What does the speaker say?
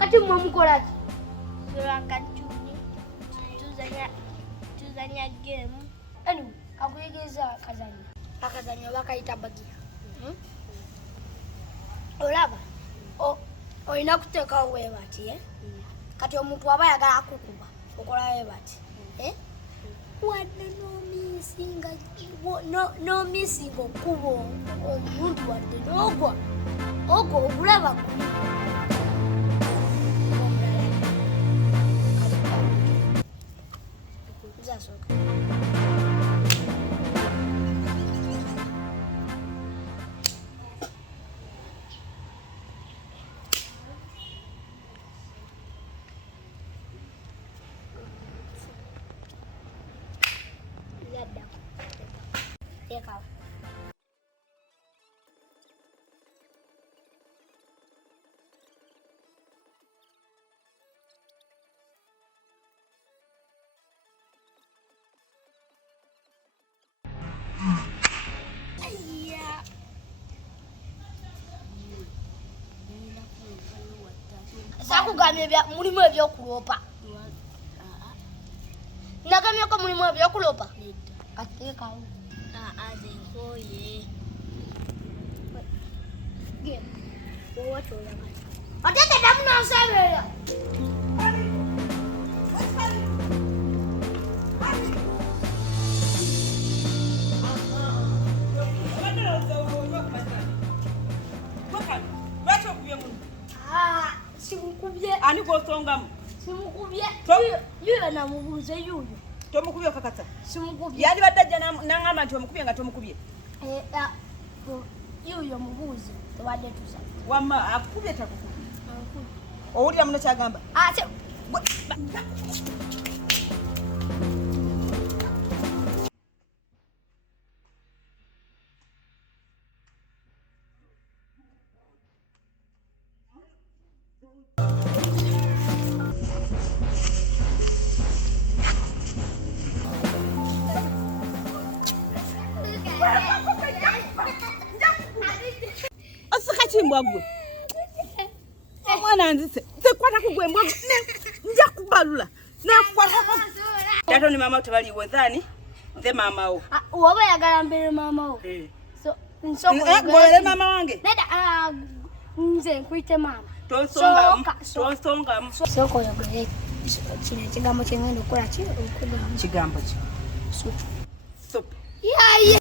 Kati mwe mukola ki? Lwakatuni tuzanya game. Anu kakuyigiriza akazanyo. Akazanyo bakayita bagiya. Olaba olina kuteekawo bwe bati kati omuntu aba ayagala akukuba okola bwe bati wadde n'omisinga okkuba omuntu wadde n'ogwa ogwo ogulaba kuli zasooka Tekau. Iya. Sakugamye mulimu ebyokuloopa. Nagamye ko mulimu ebyokuloopa. Katekau. Azenkoye. Game. What all about? Atete damu na sebera. Simukubye. Ani gosongamu? Simukubye. Yuyo namubuuze yuyo. Tomukubye okakasa. Simukubye. Yali badajja nangamba nti omukubye nga tomukubye. Yuyo mubuuze tebadde tusa. Wamma akukubye takukubye. Owulira muno kyagamba? Ate Chimbwa gwe. Omwana nzise. Tekwata kugwe mbwa. Nja kubalula. Nakwata. Tato ni mama tebali wozani. Nze mama wo. Woba yagala mbere mama wo. So ngole mama wange. Neda nze nkwite mama. Tonsonga. Soko yagale. Kino ekigambo kyengenda okukola ki okugamba. Kigambo ki? Soup. Soup. Yeah.